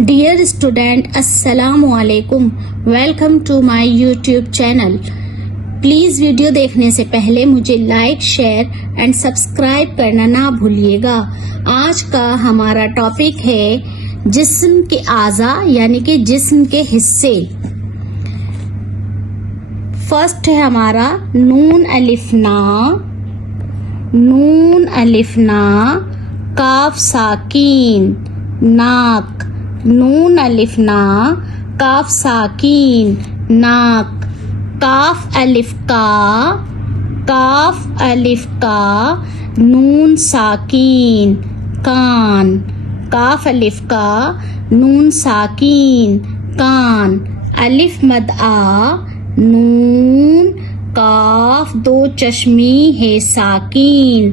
Dear student, Assalamu alaikum. Welcome to my YouTube channel. Please video देखने से पहले मुझे लाइक, शेयर एंड सब्सक्राइब करना ना भूलिएगा। आज का हमारा टॉपिक है जिस्म के आज़ा यानी कि जिस्म के हिस्से। फर्स्ट है हमारा नून अलिफ ना, काफ साकीन नाक, नून अलिफ ना, काफ साकीन नाक, काफ अलिफ का, नून साकीन कान, काफ अलिफ का, नून साकीन कान, अलिफ मद आ, नून काफ दो चश्मी है साकीन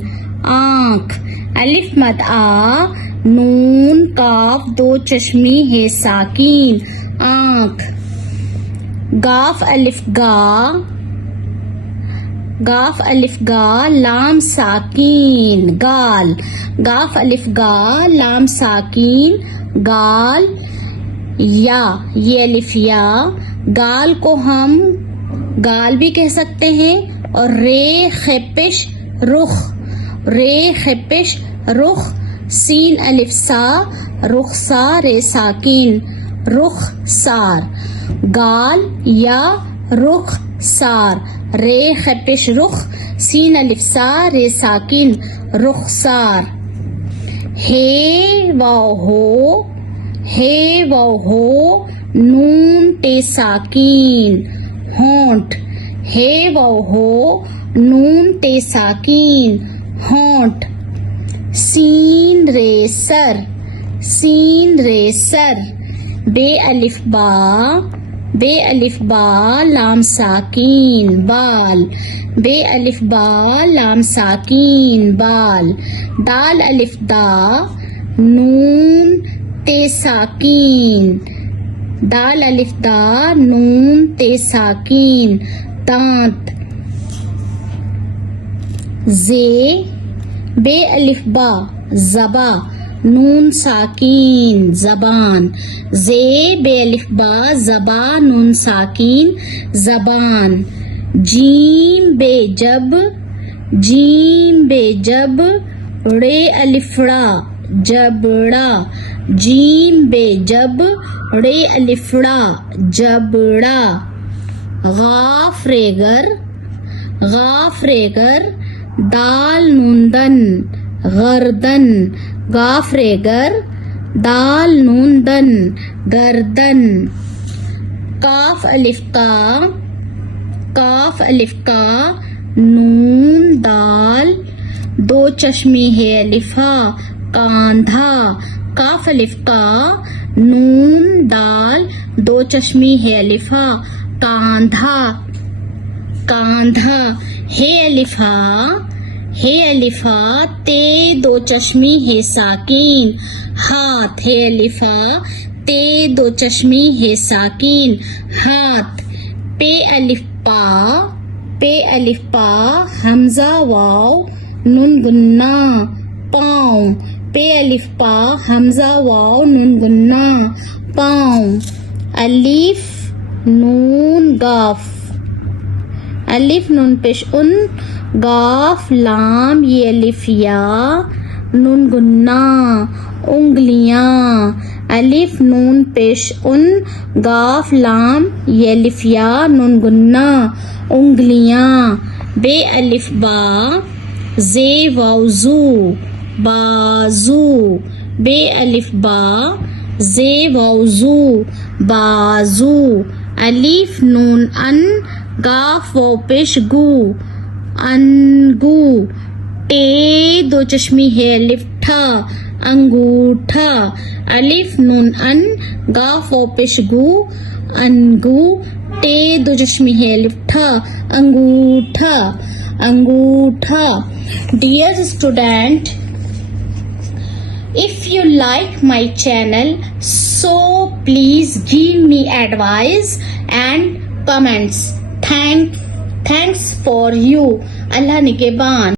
आँख, अलिफ मद आ, नून काफ दो चश्मी है साकीन आँख, गाफ अलिफ गा, लाम साकीन गाल, गाफ अलिफ गा, लाम साकीन गाल, या ये अलिफ या, गाल को हम गाल भी कह सकते हैं और रे खिपिश रुख, सीन अलिफ सा, रुखसार साकीन रुखसार, गाल या रुखसार, रे खपिश रुख, सीन अलिफ सा, रे साकीन रुखसार, हे वाव हो, नून ते साकीन होंठ, हे वाव हो, नून ते साकीन होंठ, सीन रे सर, बे अलिफ बा, लाम साकीन बाल, बे अलिफ बा, लाम साकीन बाल, दाल अलिफ दा, नून ते साकीन, दाल अलिफ दा, नून ते साकीन दांत, जे बे अलिफ बा, ज़बा, नून साकीन ज़बान, जे बे अलिफ बा, ज़बा, नून साकीन ज़बान, जीम बे जब, रे अलिफड़ा जबड़ा, जीम बे जब, रे अलिफड़ा जबड़ा, गाफ रेगर, दाल नूनदन गर्दन, गाफ रेगर, दाल नूनदन गर्दन, काफ अलिफ का, नून दाल दो चश्मी है अलिफा कांधा, काफ अलिफ का, नून दाल दो चश्मी है अलिफा कांधा, हे अलिफा, ते दो चश्मी है साकीन हाथ, हे अलिफा, ते दो चश्मी है साकीन हाथ, पे अलिफ पा, हमजा वाव, नून गुन्ना पाँव, पे अलिफ पा, हमजा वाव, नून गुन्ना पाँव, अलिफ नून गाफ, अलिफ नून पेश उन, गाफ लाम ये अलिफ या, नून गुन्ना उंगलियां, अलिफ नून पेश उन, गाफ लाम ये अलिफ या, नून गुन्ना उंगलियां, बे अलिफ बा, जे वाव जू बाजू, बे अलिफ बा, जे वाव जू बाजू, अलिफ नून अन, गाफ वाव पेश गू अनगू, टे दो चश्मी है अलिफ ठा अंगूठा, अलिफ नून अन, गाफ वाव पेश गू अनगू, टे दो चश्मी है अलिफ ठा अंगूठा। Dear student, if you like my channel, so please give me advice and comments. Thanks for you. Allah Nigeban.